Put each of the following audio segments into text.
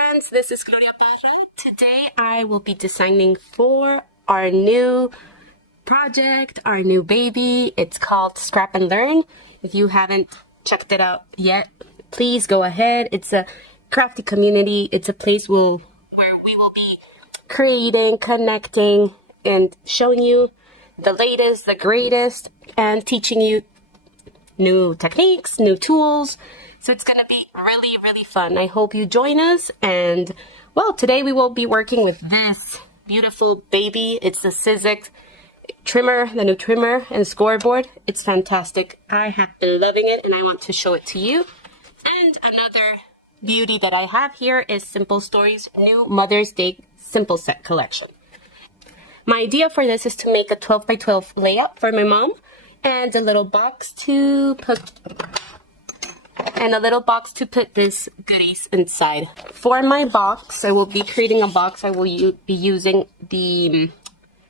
friends, this is Gloria Parra. Today I will be designing for our new project, our new baby. It's called Scrap and Learn. If you haven't checked it out yet, please go ahead. It's a crafty community. It's a place where we will be creating, connecting, and showing you the latest, the greatest, and teaching you new techniques, new tools. So it's gonna be really, really fun. I hope you join us. And well, today we will be working with this beautiful baby. It's the Sizzix trimmer, the new trimmer and scoreboard. It's fantastic. I have been loving it and I want to show it to you. And another beauty that I have here is Simple Stories new Mother's Day Simple Set collection. My idea for this is to make a 12 by 12 layout for my mom and a little box to put this goodies inside. For my box, I will be creating a box. I will be using the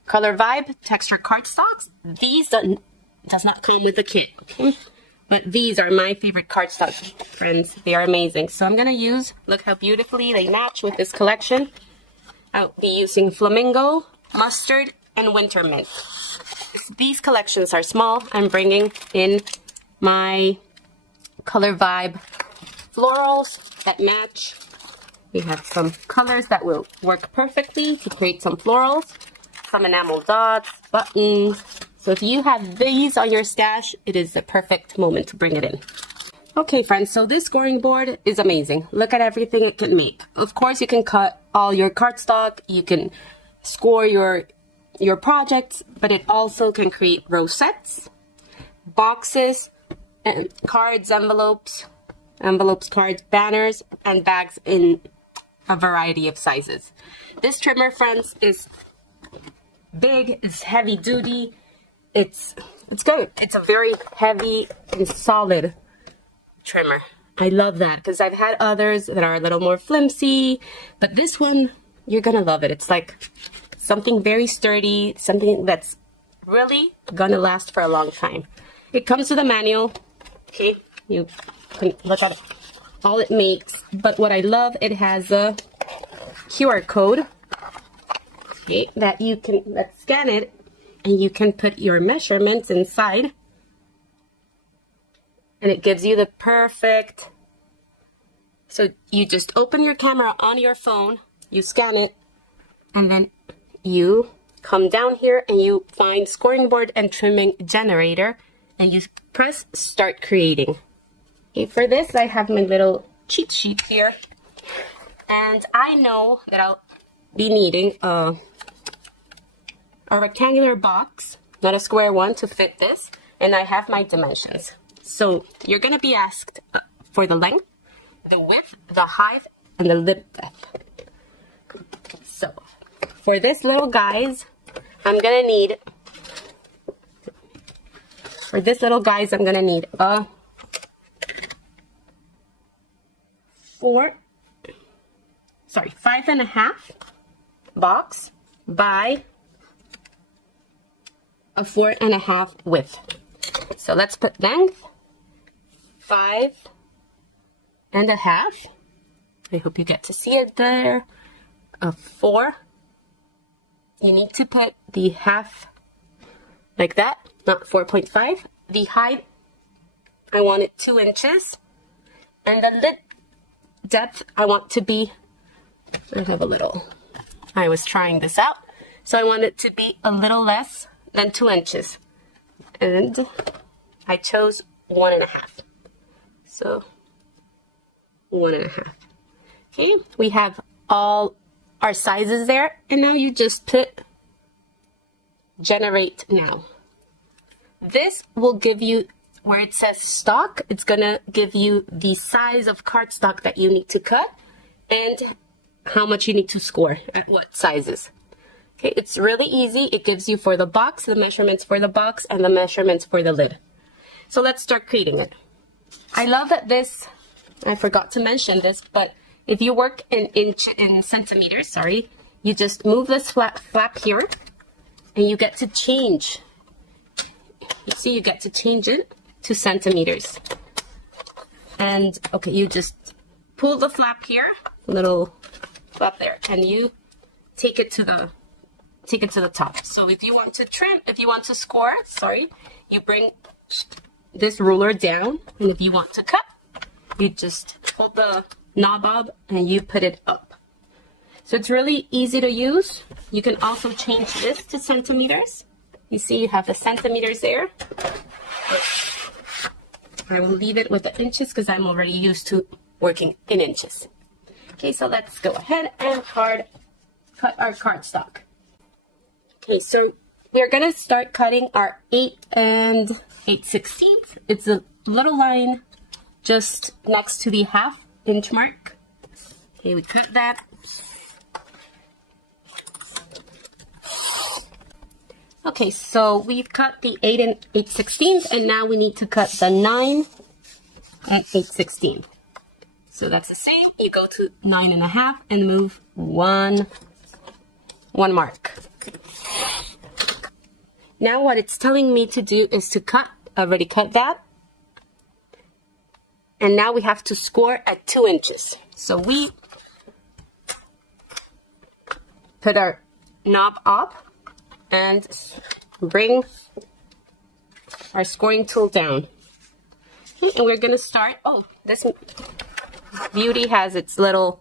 Color Vibe texture cardstocks. These does not come with the kit, okay? But these are my favorite cardstocks, friends. They are amazing. So I'm gonna use, look how beautifully they match with this collection. I'll be using Flamingo, Mustard, and Winter Mint. These collections are small. I'm bringing in my Color Vibe florals that match. We have some colors that will work perfectly to create some florals, some enamel dots, buttons. So if you have these on your stash, it is the perfect moment to bring it in. Okay, friends, so this scoring board is amazing. Look at everything it can make. Of course, you can cut all your cardstock, you can score your projects, but it also can create rosettes, boxes, and cards, envelopes, cards, banners, and bags in a variety of sizes. This trimmer, friends, is big, it's heavy duty, it's good. It's a very heavy and solid trimmer. I love that because I've had others that are a little more flimsy, but this one, you're gonna love it. It's like something very sturdy, something that's really gonna last for a long time. It comes with a manual. Okay, you can look at it, all it makes. But what I love, it has a QR code, okay, that you can scan it, and you can put your measurements inside, and it gives you the perfect. So you just open your camera on your phone, you scan it, and then you come down here and you find Scoring Board and Trimming Generator, and you press Start Creating. Okay, for this, I have my little cheat sheet here. And I know that I'll be needing a rectangular box, not a square one, to fit this. And I have my dimensions. So you're going to be asked for the length, the width, the height, and the lid depth. So for this little guys, I'm going to need a 5.5 box by a 4.5 width. So let's put length 5.5. I hope you get to see it there. A 4. You need to put the half like that, not 4.5. The height, I want it 2 inches. And the lid depth, I want to be, I was trying this out. So I want it to be a little less than 2 inches. And I chose 1.5. So 1.5. Okay, we have all our sizes there. And now you just put Generate Now. This will give you, where it says stock, it's gonna give you the size of cardstock that you need to cut and how much you need to score at what sizes. Okay, it's really easy. It gives you for the box, the measurements for the box, and the measurements for the lid. So let's start creating it. I love that this, I forgot to mention this, but if you work in centimeters, sorry, you just move this flap here, and you get to change. You see, you get to change it to centimeters. And okay, you just pull the flap here, little flap there, and you take it to the top. So if you want to trim, if you want to score, you bring this ruler down, and if you want to cut, you just hold the knob up and you put it up. So it's really easy to use. You can also change this to centimeters. You see you have the centimeters there. I will leave it with the inches because I'm already used to working in inches. Okay, so let's go ahead and cut our cardstock. Okay, so we're gonna start cutting our 8 8/16. It's a little line just next to the 1/2 inch mark. Okay, we cut that. Okay, so we've cut the 8 8/16, and now we need to cut the 9 8/16. So that's the same. You go to 9 1/2 and move one mark. Now what it's telling me to do is to cut. I already cut that. And now we have to score at 2 inches. So we put our knob up and bring our scoring tool down. And we're gonna start, this beauty has its little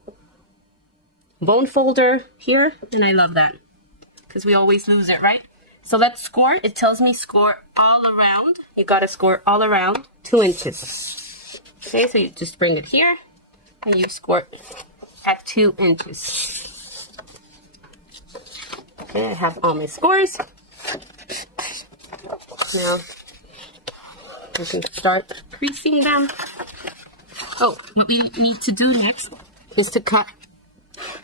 bone folder here, and I love that because we always lose it, right? So let's score. It tells me score all around. You gotta score all around 2 inches. Okay, so you just bring it here and you score at 2 inches. Okay, I have all my scores. Now we can start creasing them. Oh, what we need to do next is to cut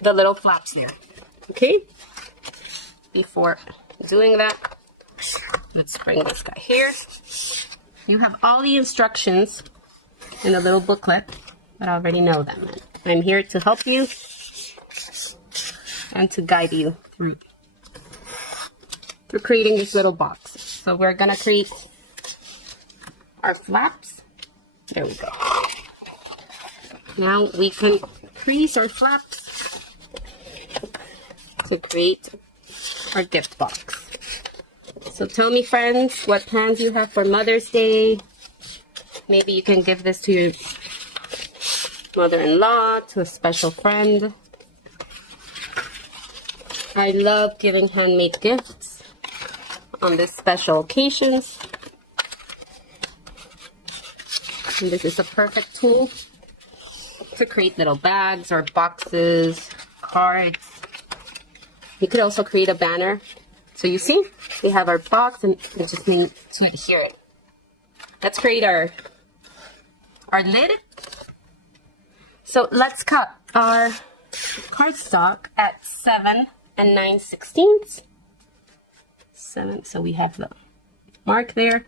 the little flaps there. Okay? Before doing that, let's bring this guy here. You have all the instructions in a little booklet, but I already know them. I'm here to help you and to guide you through creating these little boxes. So we're gonna create our flaps. There we go. Now we can crease our flaps to create our gift box. So tell me, friends, what plans you have for Mother's Day. Maybe you can give this to your mother-in-law, to a special friend. I love giving handmade gifts on these special occasions. And this is a perfect tool to create little bags or boxes, cards. You could also create a banner. So you see, we have our box and we just need to adhere it. Let's create our lid. So let's cut our cardstock at 7 9/16. 7, so we have the mark there.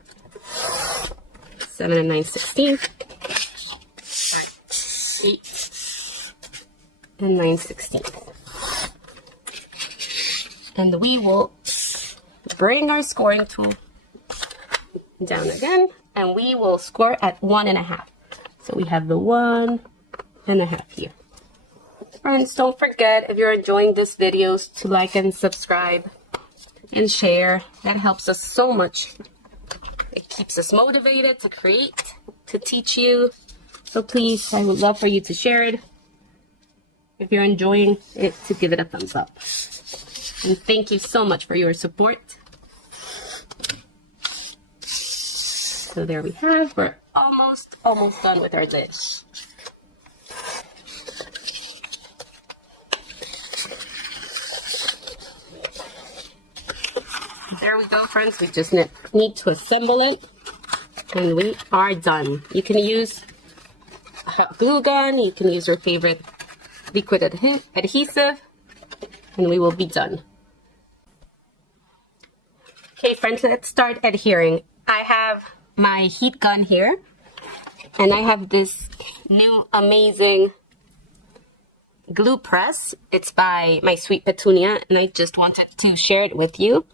7 9/16. 8 9/16. And we will bring our scoring tool down again, and we will score at 1 1/2. So we have the 1 1/2 here. Friends, don't forget, if you're enjoying this videos, to like and subscribe and share. That helps us so much. It keeps us motivated to create, to teach you. So please, I would love for you to share it. If you're enjoying it, to give it a thumbs up. And thank you so much for your support. So there we have, we're almost done with our lid. There we go, friends. We just need to assemble it, and we are done. You can use a glue gun, you can use your favorite liquid adhesive, and we will be done. Okay, friends, let's start adhering. I have my heat gun here, and I have this new amazing glue press. It's by My Sweet Petunia, and I just wanted to share it with you.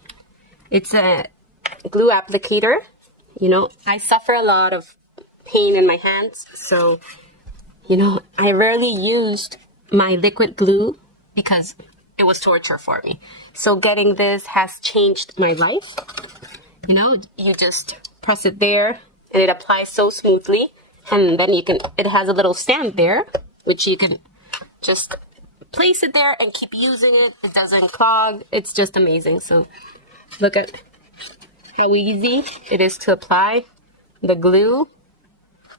It's a glue applicator. You know, I suffer a lot of pain in my hands, so You know, I rarely used my liquid glue because it was torture for me. So getting this has changed my life. You know, you just press it there and it applies so smoothly. And then it has a little stand there, which you can just place it there and keep using it. It doesn't clog. It's just amazing. So look at how easy it is to apply the glue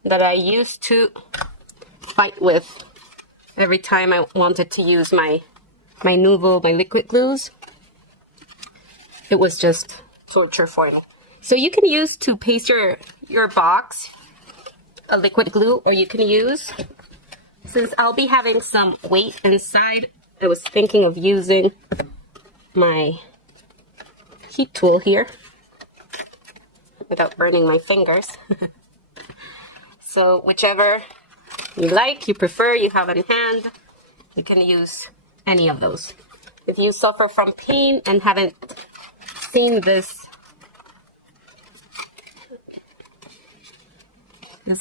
that I used to fight with every time I wanted to use my Nuvo, my liquid glues. It was just torture for me. So you can use to paste your box a liquid glue, or you can use, since I'll be having some weight inside, I was thinking of using my heat tool here without burning my fingers. So whichever you like, you prefer, you have in hand, you can use any of those. If you suffer from pain and haven't seen this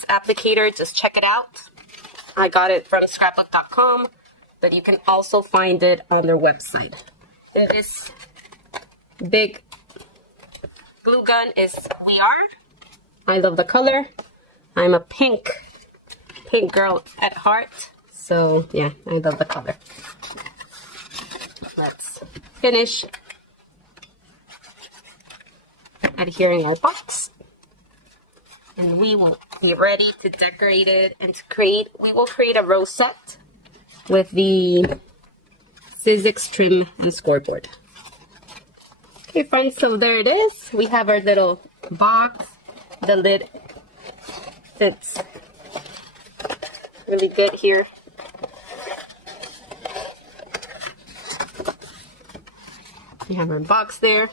applicator, just check it out. I got it from scrapbook.com, but you can also find it on their website. And this big glue gun is We Are. I love the color. I'm a pink girl at heart, so yeah, I love the color. Let's finish adhering our box. And we will be ready to decorate it and we will create a rosette with the Sizzix trim and scoreboard. Okay friends, so there it is. We have our little box. The lid fits really good here. We have our box there.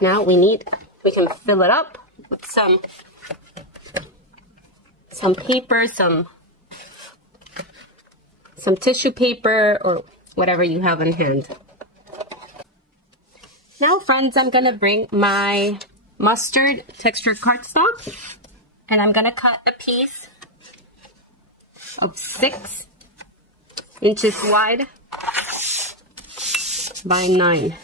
Now we can fill it up with some paper, some tissue paper, or whatever you have in hand. Now friends, I'm gonna bring my mustard textured cardstock and I'm gonna cut a piece of 6 inches wide by 9.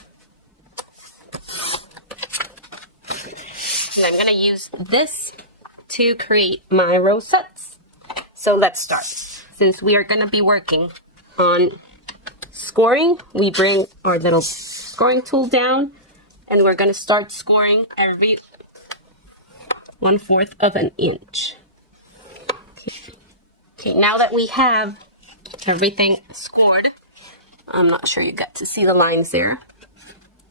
And I'm gonna use this to create my rosettes. So let's start. Since we are gonna be working on scoring, we bring our little scoring tool down and we're gonna start scoring every 1/4 of an inch. Okay, now that we have everything scored, I'm not sure you got to see the lines there,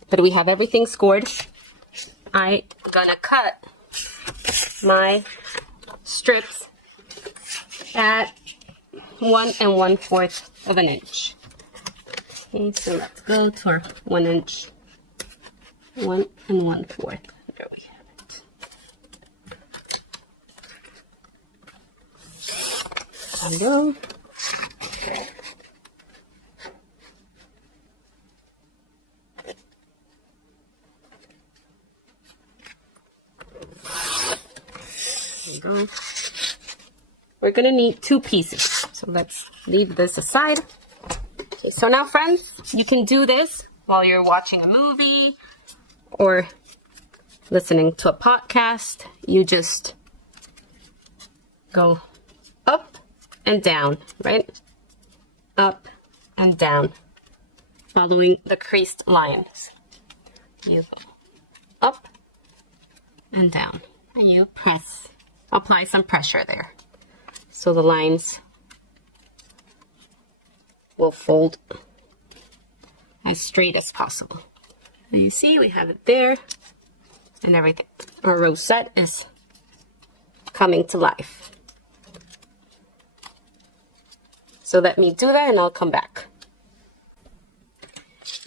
but we have everything scored. I'm gonna cut my strips at 1 1/4 of an inch. Okay, so let's go to our 1 inch, 1 1/4. There we have it. There we go. Go. We're gonna need 2 pieces, so let's leave this aside. Okay, so now friends, you can do this while you're watching a movie or listening to a podcast. You just go up and down, right? Up and down, following the creased lines. You go up and down, and you apply some pressure there, so the lines will fold as straight as possible. And you see we have it there, and everything. Our rosette is coming to life. So let me do that and I'll come back.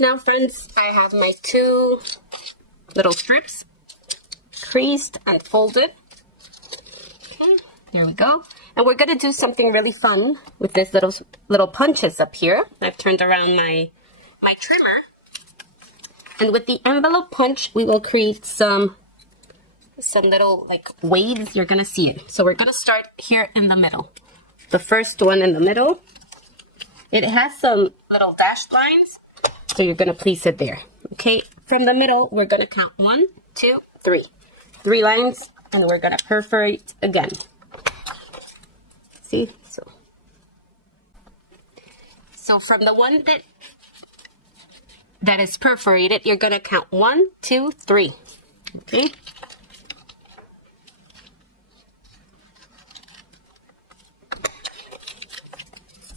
Now friends, I have my 2 little strips creased and folded. Okay, here we go. And we're gonna do something really fun with this little punches up here. I've turned around my trimmer. And with the envelope punch, we will create some some little like waves, you're gonna see it. So we're gonna start here in the middle. The first one in the middle, it has some little dashed lines, so you're gonna place it there. Okay, from the middle, we're gonna count 1, 2, 3. 3 lines, and we're gonna perforate again. See, so from the one that is perforated, you're gonna count 1, 2, 3. Okay.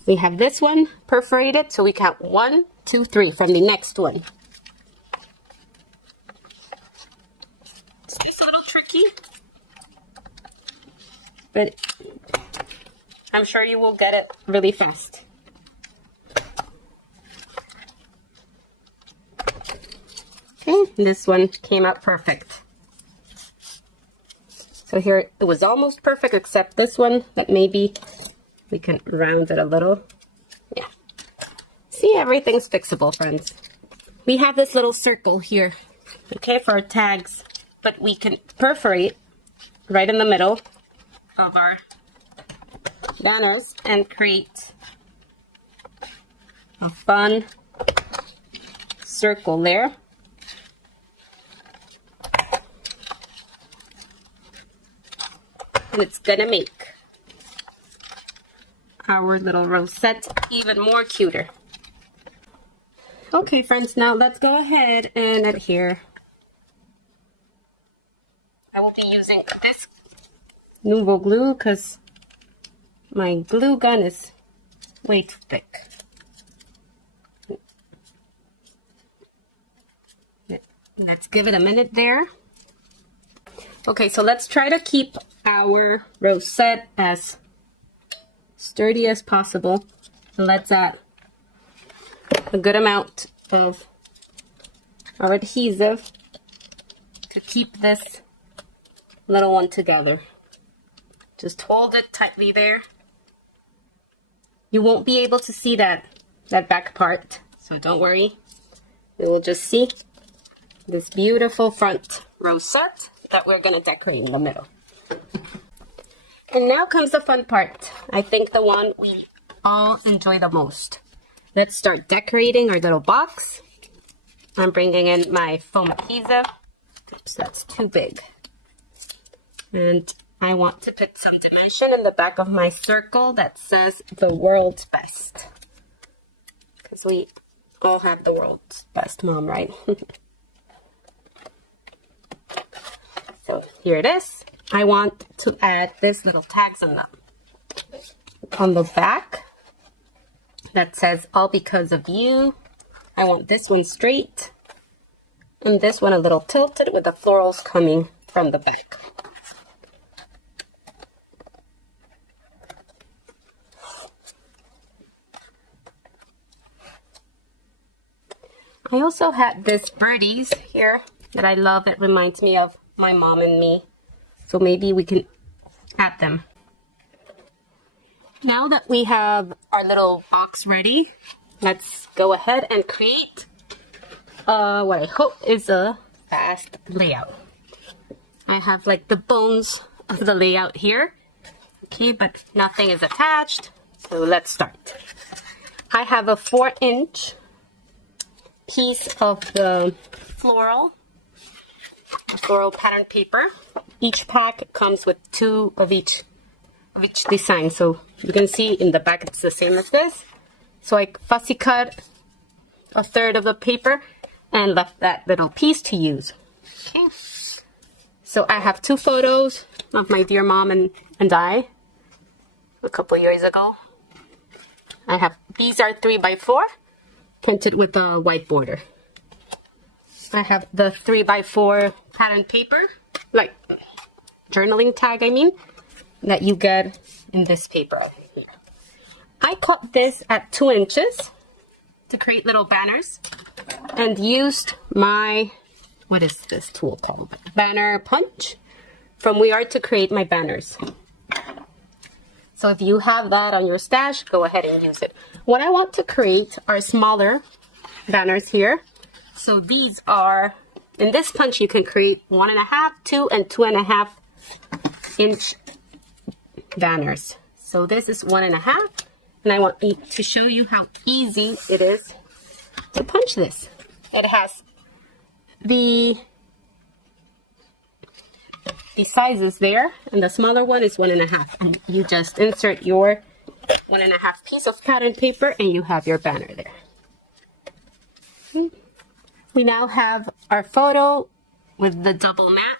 We have this one perforated, so we count 1, 2, 3 from the next one. It's just a little tricky, but I'm sure you will get it really fast. Okay, this one came out perfect. So here it was almost perfect, except this one that maybe we can round it a little. Yeah. See, everything's fixable, friends. We have this little circle here, okay, for our tags, but we can perforate right in the middle of our banners and create a fun circle there. And it's gonna make our little rosette even more cuter. Okay, friends, now let's go ahead and adhere. I will be using this Nuvo glue because my glue gun is way too thick. Let's give it a minute there. Okay, so let's try to keep our rosette as sturdy as possible. And let's add a good amount of adhesive to keep this little one together. Just hold it tightly there. You won't be able to see that back part, so don't worry. You will just see this beautiful front rosette that we're going to decorate in the middle. And now comes the fun part. I think the one we all enjoy the most. Let's start decorating our little box. I'm bringing in my foam adhesive. Oops, that's too big. And I want to put some dimension in the back of my circle that says the world's best. Because we all have the world's best mom, right? So here it is. I want to add this little tags on the back that says all because of you. I want this one straight and this one a little tilted with the florals coming from the back. I also had this birdies here that I love. It reminds me of my mom and me. So maybe we can add them. Now that we have our little box ready, let's go ahead and create what I hope is a fast layout. I have like the bones of the layout here. Okay, but nothing is attached. So let's start. I have a 4-inch piece of the floral pattern paper. Each pack comes with 2 of each design. So you can see in the back it's the same as this. So I fussy cut a third of the paper and left that little piece to use. Okay. So I have 2 photos of my dear mom and I a couple years ago. These are 3x4 printed with a white border. I have the 3x4 pattern paper, like journaling tag, I mean, that you get in this paper. I cut this at 2 inches to create little banners and used my, what is this tool called? Banner punch from We Are to create my banners. So if you have that on your stash, go ahead and use it. What I want to create are smaller banners here. So these are in this punch, you can create 1.5, 2, and 2.5 inch banners. So this is 1.5, and I want to show you how easy it is to punch this. It has the sizes there, and the smaller one is 1.5, and you just insert your 1.5 piece of pattern paper and you have your banner there. We now have our photo with the double mat,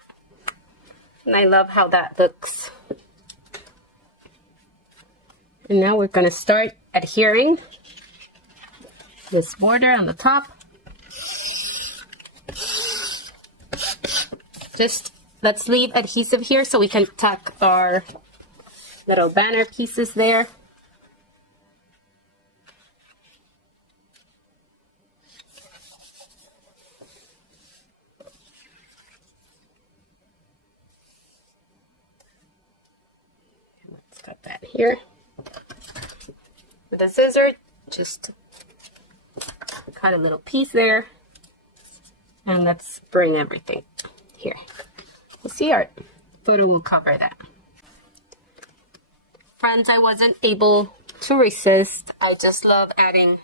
and I love how that looks. And now we're going to start adhering this border on the top. Just let's leave adhesive here so we can tack our little banner pieces there. Let's cut that here. With a scissor, just cut a little piece there. And let's bring everything here. We'll see our photo will cover that. Friends, I wasn't able to resist. I just love adding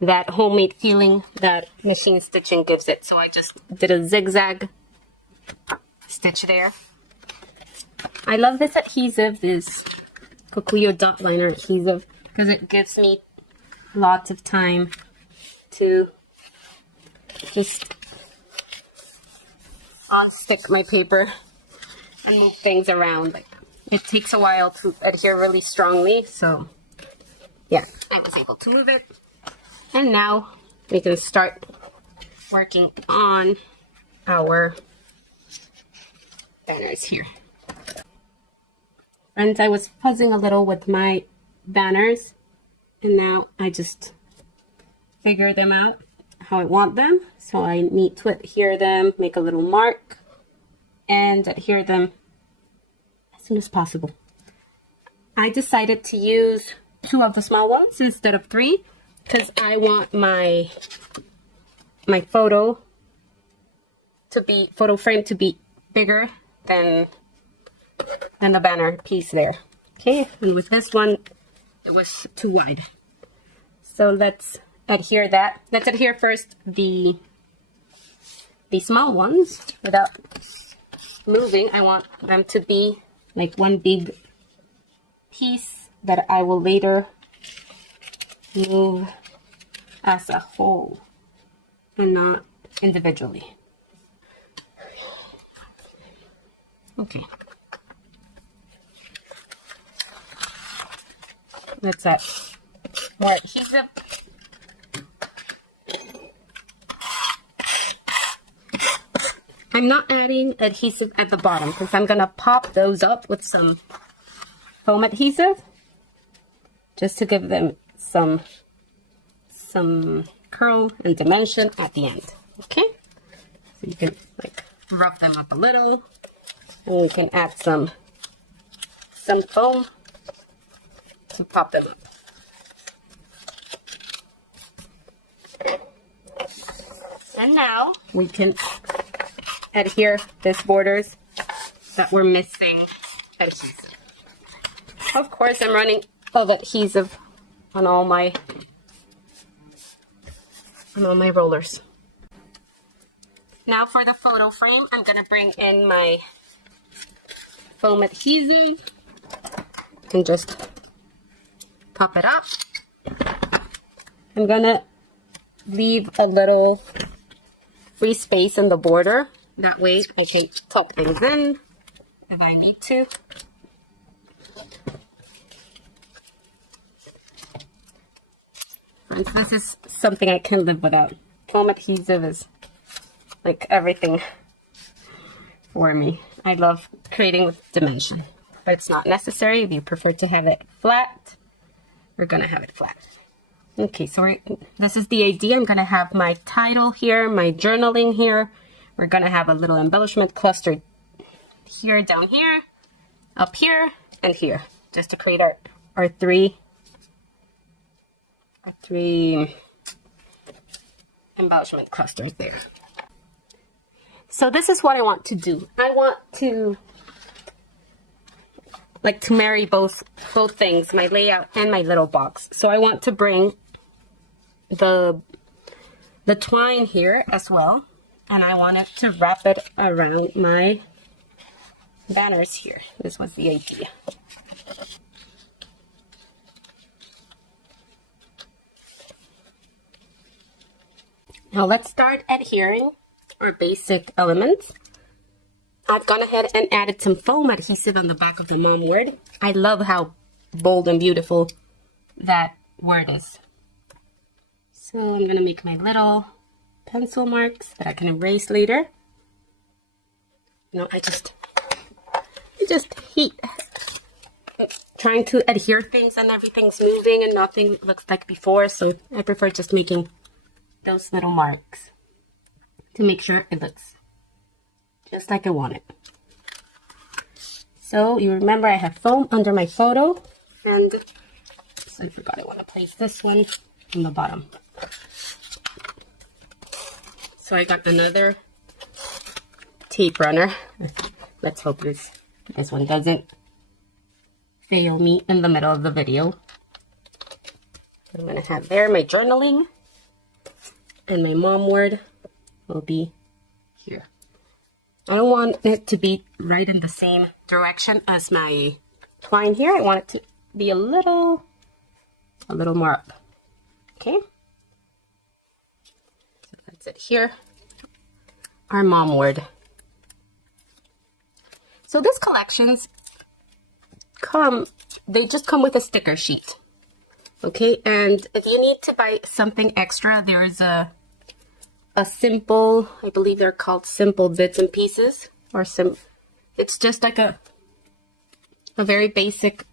that homemade feeling that machine stitching gives it. So I just did a zigzag stitch there. I love this adhesive, this Kokuyo dot liner adhesive, because it gives me lots of time to just stick my paper and move things around. Like, it takes a while to adhere really strongly, so yeah, I was able to move it. And now we can start working on our banners here. Friends, I was fuzzing a little with my banners, and now I just figure them out how I want them. So I need to adhere them, make a little mark, and adhere them as soon as possible. I decided to use 2 of the small ones instead of 3 because I want my photo frame to be bigger than the banner piece there. Okay, and with this one, it was too wide. So let's adhere that. Let's adhere first the small ones without moving. I want them to be like one big piece that I will later move as a whole and not individually. Okay. Let's add more adhesive. I'm not adding adhesive at the bottom because I'm going to pop those up with some foam adhesive just to give them some curl and dimension at the end. Okay? So you can like rough them up a little, and we can add some foam to pop them up. And now we can adhere these borders that were missing adhesive. Of course, I'm running of adhesive on all my rollers. Now for the photo frame, I'm gonna bring in my foam adhesive and just pop it up. I'm gonna leave a little free space in the border. That way I can tuck things in if I need to. Friends, this is something I can live without. Foam adhesive is like everything for me. I love creating with dimension, but it's not necessary. If you prefer to have it flat, we're gonna have it flat. Okay, so this is the idea. I'm gonna have my title here, my journaling here. We're gonna have a little embellishment cluster here, down here, up here, and here, just to create our three embellishment clusters there. So this is what I want to do. I want to marry both things, my layout and my little box. So I want to bring the twine here as well, and I wanted to wrap it around my banners here. This was the idea. Now let's start adhering our basic elements. I've gone ahead and added some foam adhesive on the back of the mom word. I love how bold and beautiful that word is. So I'm gonna make my little pencil marks that I can erase later. You know, I just hate trying to adhere things and everything's moving and nothing looks like before, so I prefer just making those little marks to make sure it looks just like I want it. So you remember I have foam under my photo, and so I forgot I want to place this one on the bottom. So I got another tape runner. Let's hope this one doesn't fail me in the middle of the video. I'm going to have there my journaling, and my mom word will be here. I don't want it to be right in the same direction as my twine here. I want it to be a little more up. Okay? So that's it here. Our mom word. So these collections they just come with a sticker sheet. Okay, and if you need to buy something extra, there is a simple, I believe they're called simple bits and pieces, or it's just like a very basic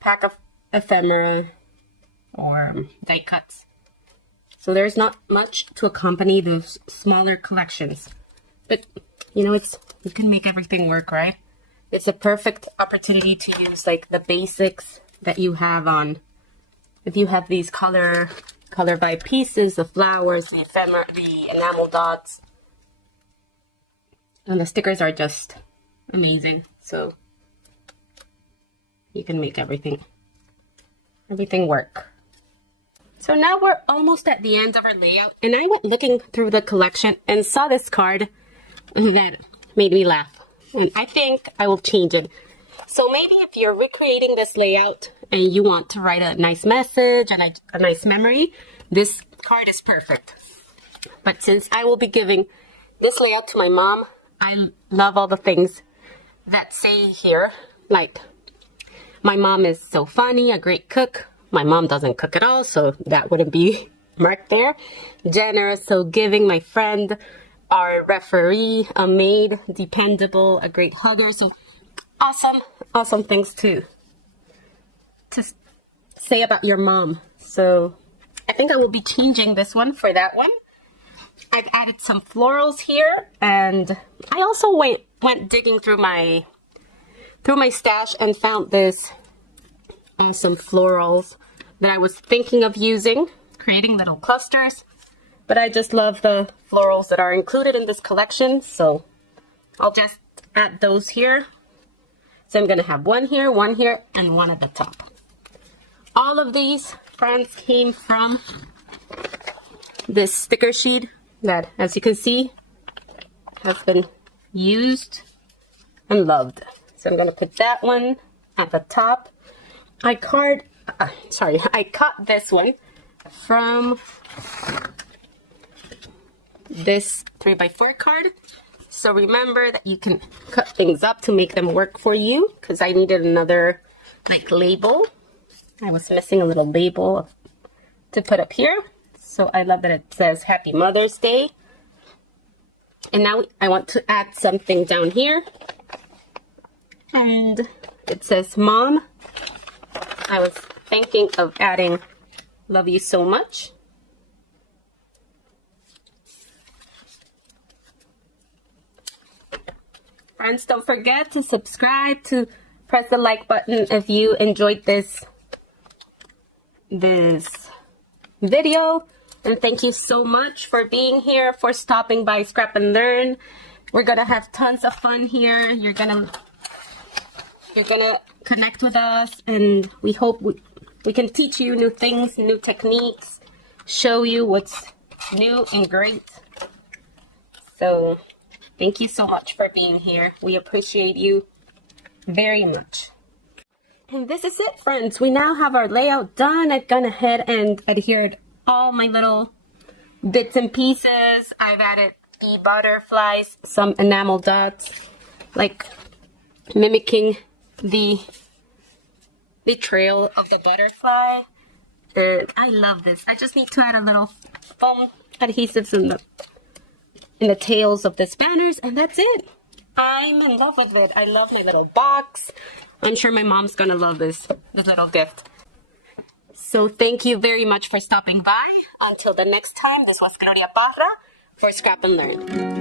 pack of ephemera or die cuts. So there's not much to accompany those smaller collections, but you know, you can make everything work, right? It's a perfect opportunity to use like the basics that you have on. If you have these color vibe pieces, the flowers, the ephemera, the enamel dots, and the stickers are just amazing. So you can make everything work. So now we're almost at the end of our layout, and I went looking through the collection and saw this card that made me laugh, and I think I will change it. So maybe if you're recreating this layout and you want to write a nice message and a nice memory, this card is perfect. But since I will be giving this layout to my mom, I love all the things that say here, like, my mom is so funny, a great cook. My mom doesn't cook at all, so that wouldn't be marked there. Generous, so giving, my friend, our referee, a maid, dependable, a great hugger. So awesome things to say about your mom. So I think I will be changing this one for that one. I've added some florals here, and I also went digging through my stash and found this awesome florals that I was thinking of using, creating little clusters. But I just love the florals that are included in this collection, so I'll just add those here. So I'm going to have one here, and one at the top. All of these, friends, came from this sticker sheet that, as you can see, has been used and loved. So I'm going to put that one at the top. I cut this one from this 3x4 card. So remember that you can cut things up to make them work for you, because I needed another like label. I was missing a little label to put up here. So I love that it says Happy Mother's Day. And now I want to add something down here. And it says Mom. I was thinking of adding Love You So Much. Friends, don't forget to subscribe, to press the like button if you enjoyed this video. And thank you so much for being here, for stopping by Scrap and Learn. We're gonna have tons of fun here. You're gonna connect with us, and we hope we can teach you new things, new techniques, show you what's new and great. So thank you so much for being here. We appreciate you very much. And this is it, friends. We now have our layout done. I've gone ahead and adhered all my little bits and pieces. I've added the butterflies, some enamel dots, like mimicking the trail of the butterfly. And I love this. I just need to add a little foam adhesives in the tails of these banners, and that's it. I'm in love with it. I love my little box. I'm sure my mom's gonna love this little gift. So thank you very much for stopping by. Until the next time, this was Gloria Parra for Scrap and Learn.